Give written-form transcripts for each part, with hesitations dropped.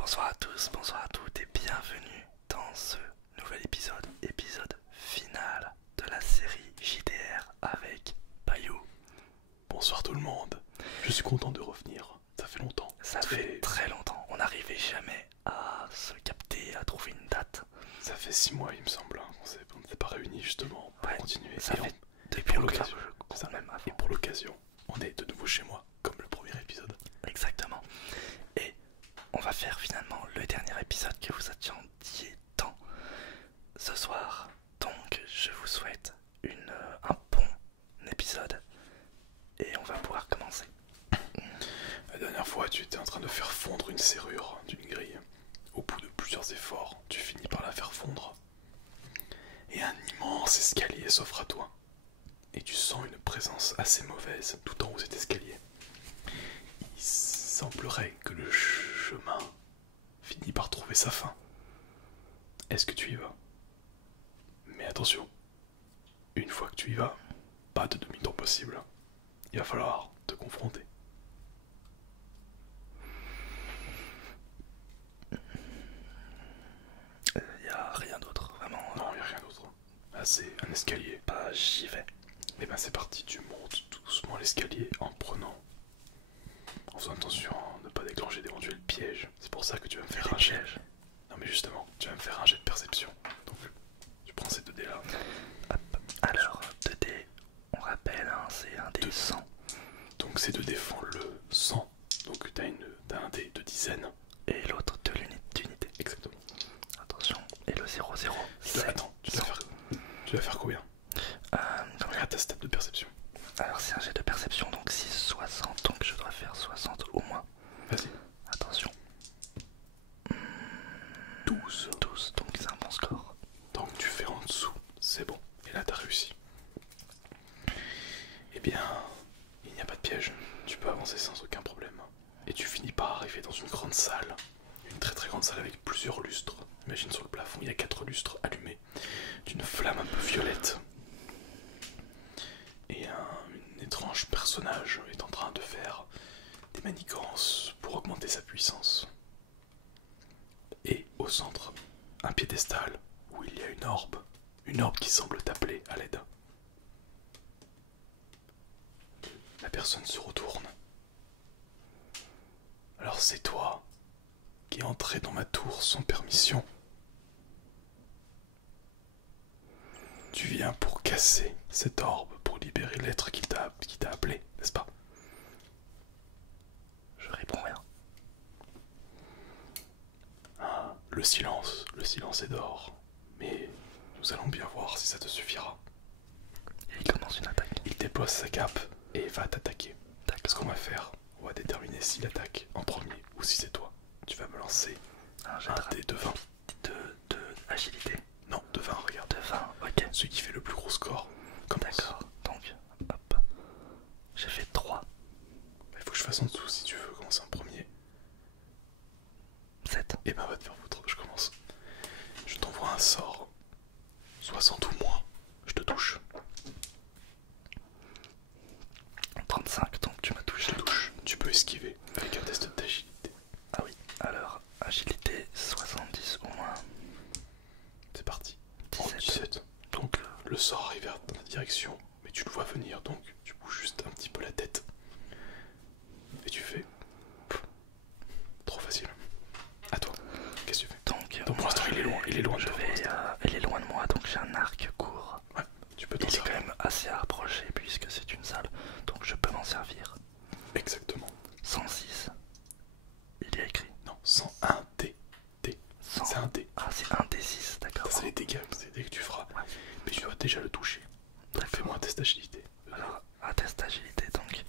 Bonsoir à tous, bonsoir à toutes et bienvenue dans ce nouvel épisode final de la série JDR avec Payou. Bonsoir tout le monde, je suis content de revenir, ça fait longtemps. Ça fait très longtemps, on n'arrivait jamais à se capter, à trouver une date. Ça fait 6 mois il me semble, hein, on ne s'est pas réunis justement pour continuer. Ça fait depuis pour octobre, l'occasion, je crois, même avant. Et pour l'occasion, on est de nouveau chez moi, comme le premier épisode. Exactement. Et on va faire finalement le dernier épisode que vous attendiez tant ce soir. Donc je vous souhaite un bon épisode et on va pouvoir commencer. La dernière fois tu étais en train de faire fondre une serrure d'une grille. Au bout de plusieurs efforts, tu finis par la faire fondre. Et un immense escalier s'offre à toi. Et tu sens une présence assez mauvaise tout en haut de cet escalier. Il semblerait que le chemin finit par trouver sa fin. Est-ce que tu y vas? Mais attention, une fois que tu y vas, pas de demi-tour possible. Il va falloir te confronter. Y a rien d'autre, vraiment. Non, il n'y a rien d'autre. Là, c'est un escalier. Bah, j'y vais. Et ben c'est parti, tu montes doucement l'escalier en faisant attention à ne pas déclencher d'éventuels pièges. C'est pour ça que tu vas me faire un jet. Non mais justement, tu vas me faire un jet de perception. Donc tu prends ces 2 dés là. Hop. Alors, 2D, on rappelle, hein, c'est un dé 100. Donc ces 2 dés font le 100. Donc t'as un dé de dizaines. Et l'autre de d'unité. Exactement. Attention, et le 0, 0. Attends, tu vas faire combien? Regarde ta stat de perception. Alors c'est un jet de perception, donc 6, 60, donc je dois faire 60 au moins. Vas-y. Attention. 12. 12, donc c'est un bon score. Donc tu fais en dessous, c'est bon. Et là t'as réussi. Eh bien, il n'y a pas de piège. Tu peux avancer sans aucun problème. Et tu finis par arriver dans une grande salle. Une très très grande salle avec plusieurs lustres. Imagine sur le plafond, il y a 4 lustres allumés d'une flamme un peu violette. Et un étrange personnage est en train de faire des manigances pour augmenter sa puissance. Et au centre, un piédestal où il y a une orbe qui semble t'appeler à l'aide. La personne se retourne. Alors c'est toi qui es entré dans ma tour sans permission. Tu viens pour casser cette orbe, pour libérer l'être qui t'a appelé, n'est-ce pas? Je réponds rien. Ah, le silence est d'or. Mais nous allons bien voir si ça te suffira. Et il commence une attaque. Il déploie sa cape et va t'attaquer. Ce qu'on va faire, on va déterminer s'il attaque en premier ou si c'est toi. Tu vas me lancer un dé de 20. De agilité. Non, de 20, regarde. De 20, ok. Celui qui fait le plus gros score commence. D'accord, donc, hop. J'ai fait 3. Il faut que je fasse en dessous si tu veux commencer en premier. 7. Et ben va te faire foutre, je commence. Je t'envoie un sort. 60 ou moins, je te touche. 35, donc tu m'as touché. Je te touche. Tu peux esquiver avec un test d'agilité. Ah oui, alors, agilité 70 au moins. C'est parti. 17. 17. Donc le sort arrive dans ta direction, mais tu le vois venir, donc tu bouges juste un petit peu la tête. Et tu fais... Trop facile. À toi. Qu'est-ce que tu fais? Donc pour l'instant il est loin de toi. il est loin de moi, donc j'ai un arc court. Ouais, tu peux t'en Il est servir. quand même assez approché puisque c'est une salle, donc je peux m'en servir. Exactement. 106. Il y a écrit. Non, 101 D. D. 100. C'est un D. Ah, c'est un D6, d'accord. C'est les dégâts que tu feras. Ouais. Mais tu dois déjà le toucher. Donc fais-moi un test d'agilité. Alors, un test d'agilité, donc.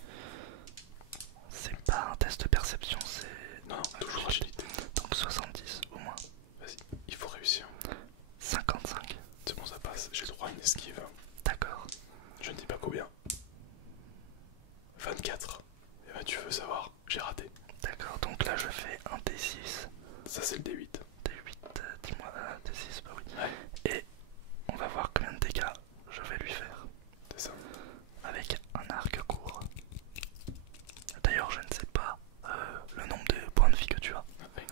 C'est pas un test de perception, c'est. Non, toujours agilité. Donc 70 au moins. Vas-y, il faut réussir. 55. C'est bon, ça passe. J'ai le droit à une esquive. D'accord. Je ne dis pas combien. 24. Et bah tu veux savoir, j'ai raté. D'accord, donc là je fais un D6. Ça c'est le D8. D8, dis-moi, D6, bah oui. Ouais. Et on va voir combien de dégâts je vais lui faire. C'est ça. Avec un arc court. D'ailleurs, je ne sais pas le nombre de points de vie que tu as. Ouais.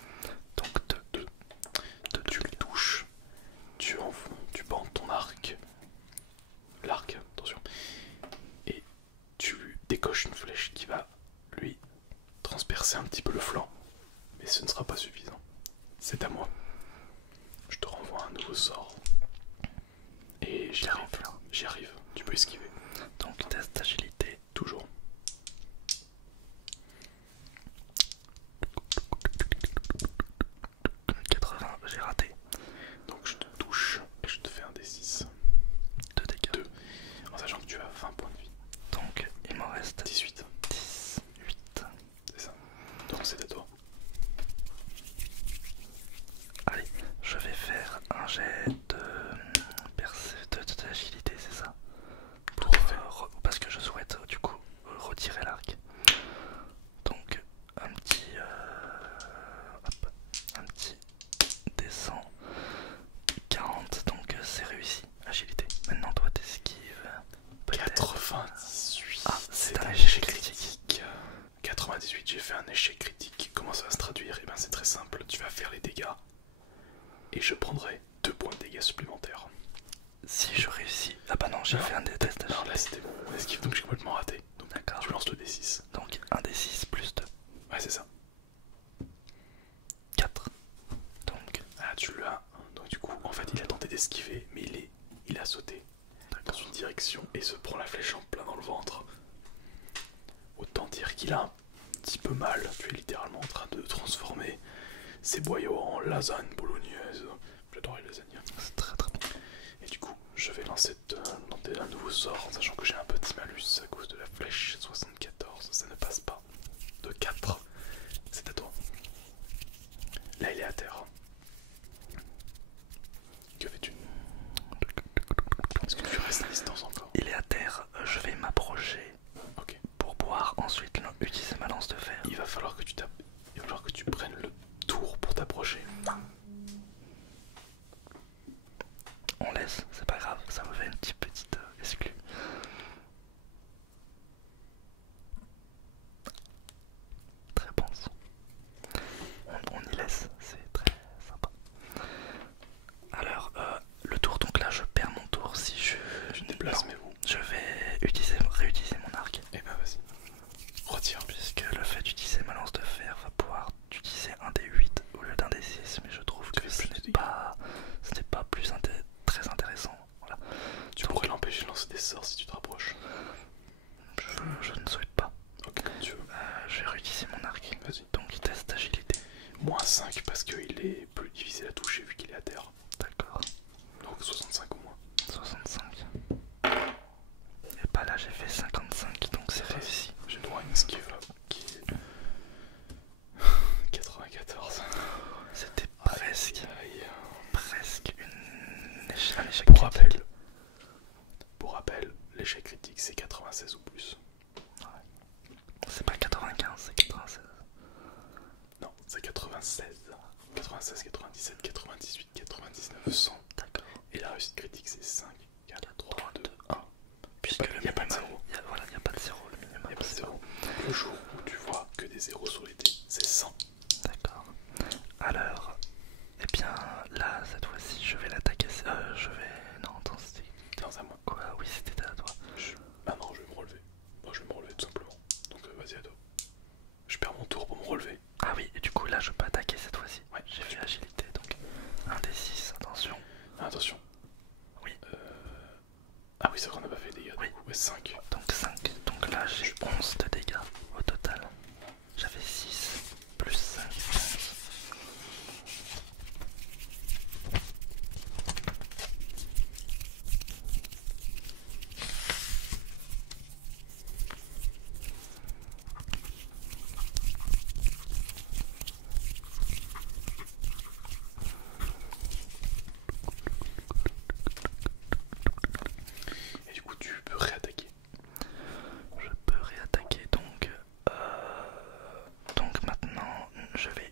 Et j'y arrive. Tu peux esquiver. Donc test d'agilité. Toujours. 80, j'ai raté. Donc je te touche et je te fais un D6. 2 dégâts. 2. En sachant que tu as 20 points de vie. Donc il m'en reste 18. 18. C'est ça. Donc c'est à toi. Allez, je vais faire un jet d'agilité, c'est ça? Pour, parce que je souhaite du coup retirer l'arc. Donc un petit hop, un petit descend 40, donc c'est réussi. Agilité. Maintenant toi t'esquives. 98. Ah, c'est un échec critique. 98, j'ai fait un échec critique. Comment ça va se traduire? Eh ben c'est très simple, tu vas faire les dégâts et je prendrai 2 points de dégâts supplémentaires. Si je réussis. Ah bah non, j'ai fait un des tests Non, là c'était mon esquive, donc j'ai complètement raté. Donc d'accord. tu lances le D6. Donc un des 6 plus 2. Ouais, c'est ça. 4. Donc Ah, tu l'as. Donc du coup, en fait, il a tenté d'esquiver, mais il a sauté dans une direction et se prend la flèche en plein dans le ventre. Autant dire qu'il a un petit peu mal. Tu es littéralement en train de transformer ces boyaux en lasagne bolognaise. J'adore les lasagnes. c'est très très bon. Et du coup, je vais lancer un nouveau sort en sachant que j'ai un petit malus à cause de la flèche. 74, ça ne passe pas. De 4, c'est à toi. Là, il est à terre. Que fais-tu? Est-ce que tu restes à distance encore? Il est à terre, je vais m'approcher Ok. pour pouvoir ensuite utiliser ma lance de fer. Il va falloir que tu prennes le tour pour t'approcher. On laisse, c'est pas grave, ça me fait une petite exclue. Très bon son. On y laisse, c'est très sympa. Alors, le tour, donc là je perds mon tour si je... Tu te déplaces, mais bon. Je vais réutiliser mon arc. Eh ben vas-y. Retire. Puisque le fait d'utiliser ma lance de fer va pouvoir utiliser un des 8 au lieu d'un des 6, mais je trouve que ce n'est pas plus très intéressant. Voilà. Tu pourrais l'empêcher de lancer des sorts si tu te rapproches. Je ne souhaite pas. Ok, comme tu veux. Je vais réutiliser mon arc. Vas-y. Donc test d'agilité. Moins 5 parce qu'il est plus difficile à toucher vu qu'il est à terre. D'accord. Donc 65 au moins. 65. Et bah là j'ai fait 55, donc c'est réussi. J'ai droit à une esquive qui est 94. C'était presque un échec Pour critique. rappel, l'échec critique c'est 96 ou plus. C'est pas 95, c'est 96. Non, c'est 96. 96, 97, 98, 99, 100. D'accord. Et la réussite critique c'est 5, 4, 3, 2, 1. Puisque Il n'y a pas de minimum, zéro. voilà, il n'y a pas de zéro, le minimum. Il n'y a pas de zéro. Le jour où tu vois que des zéros sur les dés, c'est 100. D'accord. Alors, eh bien là, cette fois-ci, je vais l'attaquer. Je vais. Non, attends, c'était. Non, c'est à moi. Quoi? Oui, c'était à toi. Ah non, je vais me relever. Moi, je vais me relever tout simplement. Donc vas-y, à toi. Je perds mon tour pour me relever. Ah oui, et du coup, là, je peux attaquer cette fois-ci. Ouais, j'ai fait agilité, donc un des 6, attention. Ah, attention. Oui. Ah oui, c'est vrai qu'on n'a pas fait des dégâts. Oui. Ouais, 5. Donc 5. Donc là, j'ai 11 de dégâts au total. J'avais 6 plus 5, 11. Et du coup, tu peux réattaquer. Je peux réattaquer donc maintenant je vais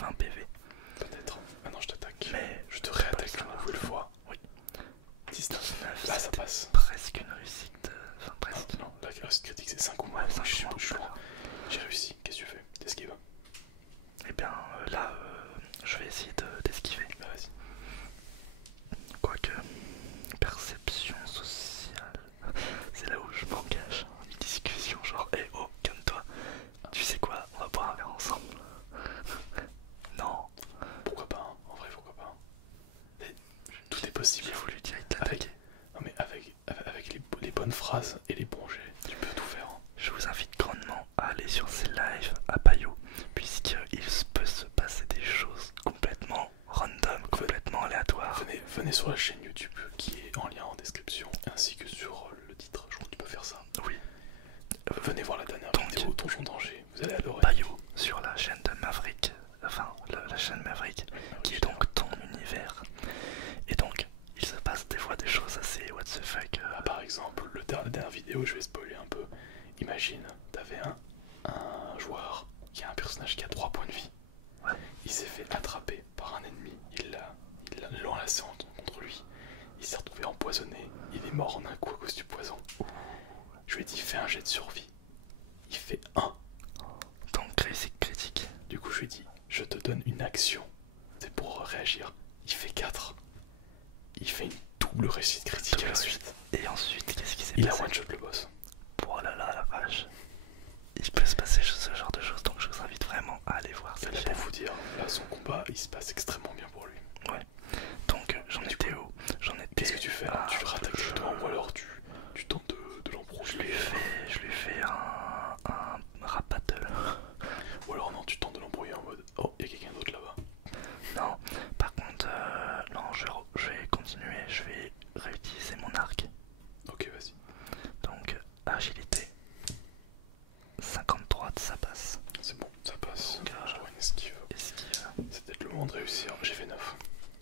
20 PV. Peut-être. Maintenant je t'attaque. Mais je te réattaque une nouvelle fois. Oui. 19. Là ça passe. Presque une réussite. Enfin presque. Non, la réussite critique c'est 5 ou moins. Ouais, 5 je suis ou moins. loin. J'ai réussi. Qu'est-ce que tu fais? T'esquives? Et bien là, je vais essayer d'esquiver. Bah vas-y. Quoique, perception sociale, c'est là où je m'engage. Une discussion genre, eh oh, calme-toi. Tu sais quoi, on va boire un verre ensemble. Non. Pourquoi pas, hein. En vrai pourquoi pas. Mais tout est possible. J'ai voulu direct l'attaquer. Non mais avec les bonnes phrases et les bons jets, tu peux tout faire. Hein. Je vous invite grandement à aller sur ces lives à Payot, puisqu'il peut se passer des choses complètement random, complètement aléatoires. Venez sur la chaîne YouTube qui est en lien en description, ainsi que sur le titre, je crois que tu peux faire ça. Oui. Venez voir la dernière vidéo Donjon Danger, vous allez adorer. Payot sur la chaîne de Maverick, enfin la chaîne Maverick, qui est donc ton univers. Et donc, il se passe des fois des choses assez what the fuck. Par exemple, la dernière vidéo, je vais spoiler un peu. Imagine, t'avais un joueur qui a un personnage qui a 3 points de vie. Ouais. Il s'est fait attraper par un ennemi, il l'a enlacé contre lui. Il s'est retrouvé empoisonné, il est mort en un coup à cause du poison. Je lui ai dit fais un jet de survie. Il fait 1. Donc réussite critique. Du coup je lui ai dit je te donne une action. C'est pour réagir. Il fait 4. Il fait une double réussite critique à la suite. Et ensuite qu'est-ce qui s'est passé? Il a one shot le boss. Oh là là la vache. Il peut se passer ce genre de choses, donc je vous invite vraiment à aller voir cette Pour chaîne. vous dire, là son combat il se passe extrêmement bien pour lui. Ouais. Donc j'en étais où? Qu'est-ce que tu fais? Tu le rattaques justement ou alors tu tentes de l'embrouiller? Je lui fais un rap battle. Ou alors non, tu tentes de l'embrouiller en mode oh, il y a quelqu'un d'autre là-bas. Non, par contre, non, je vais continuer, je vais réutiliser mon arc. Ok, vas-y. Donc, agilité. 53, ça passe. C'est bon, ça passe. Donc, je dois une esquive. Esquive. C'est peut-être le moment de réussir. J'ai fait 9.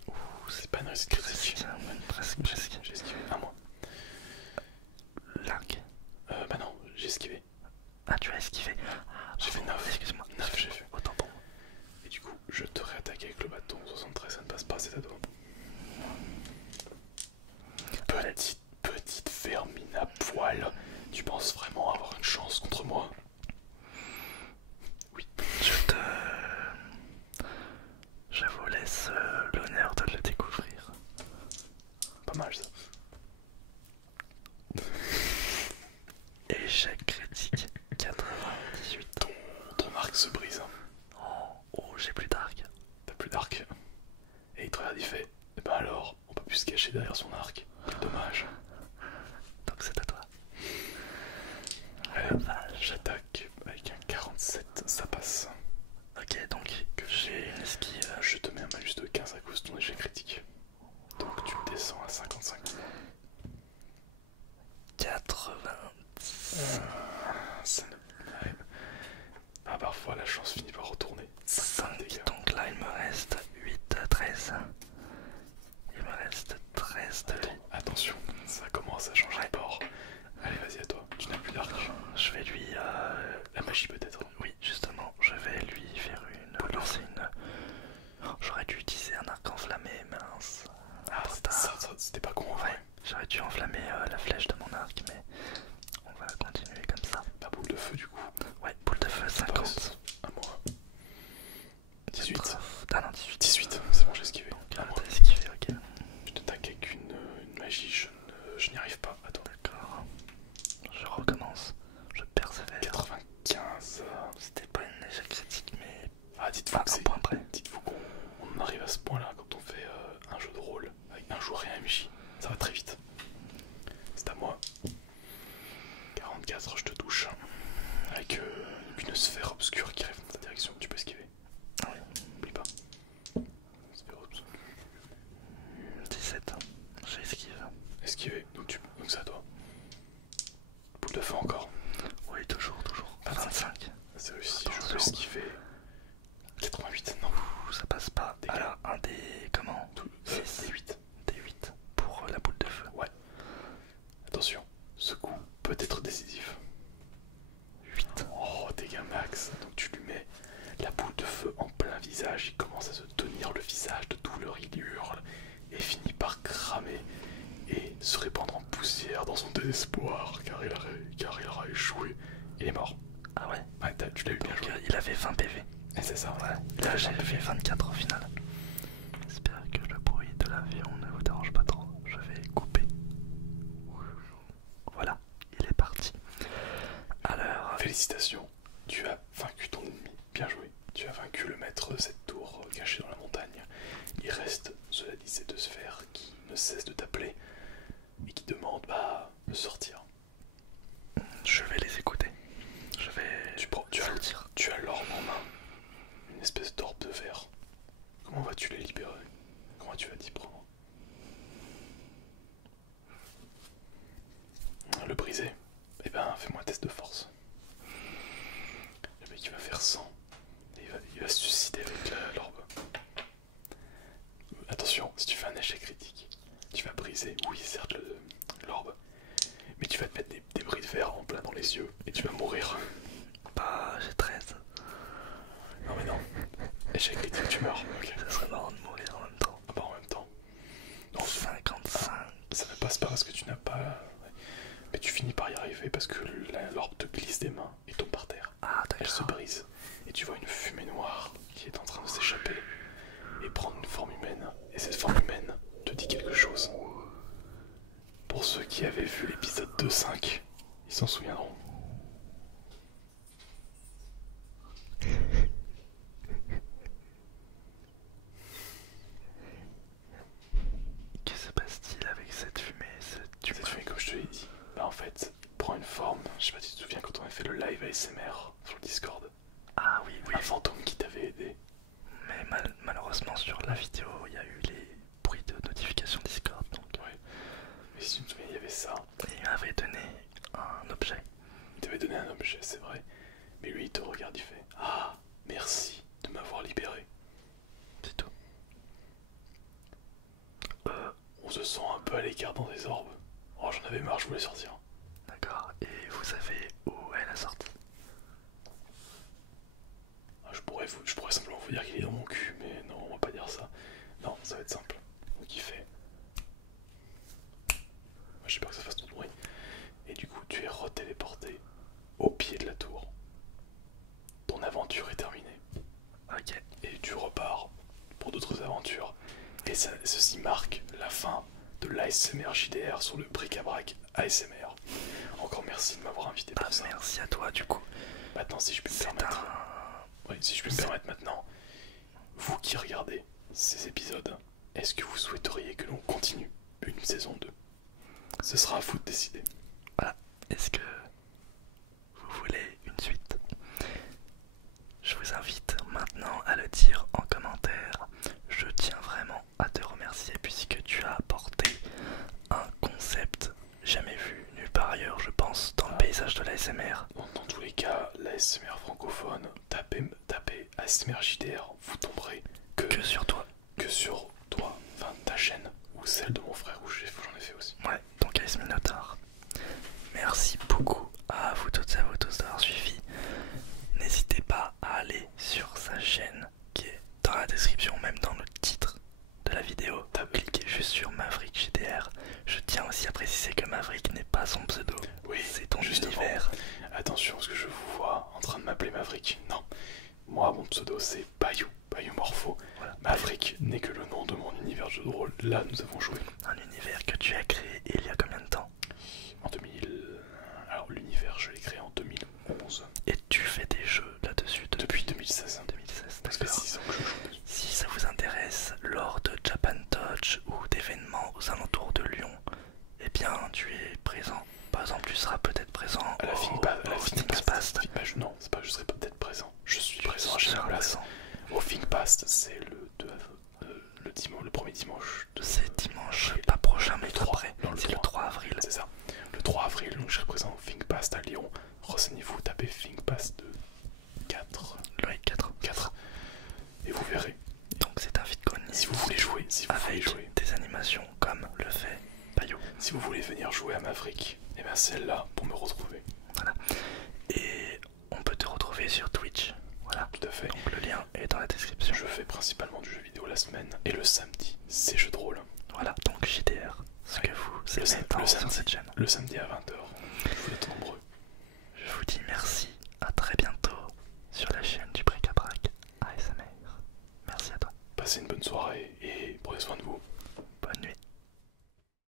Ouh, c'est pas une réussite critique. Presque. J'ai esquivé. À moi. L'arc. Bah non, j'ai esquivé. Ah, tu as esquivé. J'ai fait 9. Excuse-moi. 9 j'ai fait. Autant pour moi. Et du coup, je te réattaque avec le bâton. 73, ça ne passe pas, c'est à toi. Petite vermine à poil. Tu penses vraiment avoir une chance contre moi? Oui. Je vous laisse l'honneur de le découvrir. Pas mal ça. Échec critique 98. Ton arc se brise. Oh, j'ai plus d'arc. T'as plus d'arc. Et il te regarde, il fait eh ben alors, on peut plus se cacher derrière son arc. Dommage. Donc c'est à toi. J'attaque avec un 47, ça passe. Ok, donc j'ai une esquive. Je te mets un malus de 15 à cause de ton échec critique. Donc tu descends à 55. 90. Ouais. Ah, parfois la chance finit par retourner. 5 dégâts. Donc là il me reste 8 à 13. Il me reste 13 de vie. Attention, ça commence à changer de bord. Allez, vas-y à toi, tu n'as plus d'arc. Je vais lui... La magie peut-être. Oui, justement, je vais lui faire lancer une... Oh, j'aurais dû utiliser un arc enflammé, mince. Ah, ça c'était pas con en vrai. J'aurais dû enflammer la flèche de mon arc, mais on va continuer comme ça. La boule de feu du coup. Ouais, boule de feu 50. À moi. 18. Ah non, 18. 18, c'est bon, j'ai esquivé. Donc, À moi. t'as esquivé, ok. Je t'attaque avec une magie, je n'y arrive pas. Attends. D'accord. Je recommence. Je persévère. 95. C'était pas une échec critique, mais... Ah, dites-vous que un point près. Dites-vous qu'on arrive à ce point-là quand on fait un jeu de rôle avec un joueur et un MJ. Ça va très vite. C'est à moi. 44, je te touche. Avec une sphère obscure qui arrive dans ta direction. Tu peux esquiver. Oui. N'oublie pas. commence à se tenir le visage de douleur, il hurle et finit par cramer et se répandre en poussière dans son désespoir car il aura échoué. Il est mort. Ah ouais? Ouais, tu l'as eu bien joué. Il avait 20 PV. Et c'est ça, ouais. Là j'ai fait 24 au final. J'espère que le bruit de l'avion ne vous dérange pas trop. Je vais couper. Voilà, il est parti. Alors... Félicitations, tu as vaincu ton ennemi. Bien joué. Tu as vaincu le maître de cette tour cachée dans la montagne. Il reste, cela dit, ces deux sphères qui ne cessent de t'appeler et qui demandent de sortir. Je vais les écouter. Je vais sortir. Tu as l'orbe en main. Une espèce d'orbe de verre. Comment vas-tu les libérer? Comment tu vas t'y prendre? Le briser? Eh ben, fais-moi un test de force. Le mec il va faire 100. Et il va se suicider avec l'orbe. Attention, si tu fais un échec critique, tu vas briser, oui certes, l'orbe. Mais tu vas te mettre des débris de verre en plein dans les yeux et tu vas mourir. Bah, j'ai 13. Non mais non. Échec critique, tu meurs. Okay. Ça serait marrant de mourir en même temps. Ah bah en même temps. Non, 55. Ça ne passe pas parce que tu n'as pas... Ouais. Mais tu finis par y arriver parce que l'orbe te glisse des mains et tombe par terre. Ah d'accord. Elle se brise. Et tu vois une fumée noire qui est en train de s'échapper et prendre une forme humaine. Et cette forme humaine te dit quelque chose. Pour ceux qui avaient vu l'épisode 2.5, ils s'en souviendront. Que se passe-t-il avec cette fumée, Cette fumée, comme je te l'ai dit, en fait, prend une forme. Je sais pas si tu te souviens quand on a fait le live ASMR sur le Discord. Ah oui, oui. Un fantôme qui t'avait aidé. Mais malheureusement sur la vidéo, il y a eu les bruits de notification Discord. Donc... Ouais. Mais si tu te souviens, il y avait ça. Et il m'avait donné un objet. Il t'avait donné un objet, c'est vrai. Mais lui, il te regarde, il fait: ah, merci de m'avoir libéré. C'est tout. On se sent un peu à l'écart dans des orbes. Oh, j'en avais marre, je voulais sortir. D'accord. Et vous savez où est la sortie? Ah, je pourrais simplement vous dire qu'il est dans mon cul, mais non, on va pas dire ça. Non, ça va être simple. Donc il fait... Moi, j'ai peur que ça fasse trop de bruit. Et du coup, tu es retéléporté au pied de la tour. Ton aventure est terminée. Ok. Et tu repars pour d'autres aventures. Et ceci marque la fin de l'ASMR JDR sur le bric-à-brac ASMR. Encore merci de m'avoir invité pour ça. Merci à toi du coup. Maintenant, si je peux me permettre... Oui, si je peux me permettre maintenant, vous qui regardez ces épisodes, est-ce que vous souhaiteriez que l'on continue une saison 2? Ce sera à vous de décider. Voilà. Est-ce que vous voulez une suite? Je vous invite maintenant à le dire en commentaire. Je tiens vraiment à te remercier puisque tu as apporté un concept jamais vu nulle part ailleurs, je pense, dans le paysage de l'ASMR. Dans tous les cas, l'ASMR francophone, tapez ASMR JDR, vous tomberez que sur toi. Que sur toi, enfin ta chaîne, ou celle de mon frère, ou j'en ai fait aussi. Ouais, donc AS Minotaur. Merci beaucoup à vous toutes et à vous tous d'avoir suivi. N'hésitez pas à aller sur sa chaîne qui est dans la description, même dans le titre de la vidéo. Cliquez juste sur Maverick JDR. Je tiens aussi à préciser que Maverick n'est pas son pseudo. Oui, c'est ton justement. univers. Attention, parce que je vous vois en train de m'appeler Maverick. Non, moi mon pseudo c'est Bayou Morpho. Voilà. Maverick n'est que le nom de mon univers de jeu de rôle. Là, nous avons joué. Un univers que tu as créé il y a combien de temps? En 2000... Alors l'univers, je l'ai créé en 2011. Et tu fais des jeux là-dessus depuis 2016. 2016, ça fait 6 ans que je joue dessus. Si ça vous intéresse, lors de Japan Touch ou d'événements aux alentours de Lyon, eh bien tu es présent. Par exemple, tu seras peut-être présent à la Thinkpast. Non, c'est pas je serai peut-être présent. Je suis présent à chaque place. Au Thinkpast, c'est le premier dimanche. C'est dimanche, pas prochain, mais 3. C'est le 3 avril. C'est ça. Le 3 avril, donc je serai présent au Thinkpast à Lyon. Renseignez-vous, tapez Thinkpast 4. Oui, 4. Et vous verrez. Donc c'est un vide-grenier. Si vous voulez jouer, des animations comme le fait Bayou. Si vous voulez venir jouer à Maverick, et bien c'est là pour me retrouver. Voilà. Et on peut te retrouver sur Twitch. Voilà. Voilà. Tout à fait. Donc le lien est dans la description. Je fais principalement du jeu vidéo la semaine et le samedi, c'est jeux de rôle. Voilà, donc JDR, ce que vous aimez sur cette chaîne. Le samedi à 20h. Je vous attends nombreux. Je vous dis merci, à très bientôt sur la chaîne du Bric-à-Brac ASMR. Merci à toi. Passez une bonne soirée et prenez soin de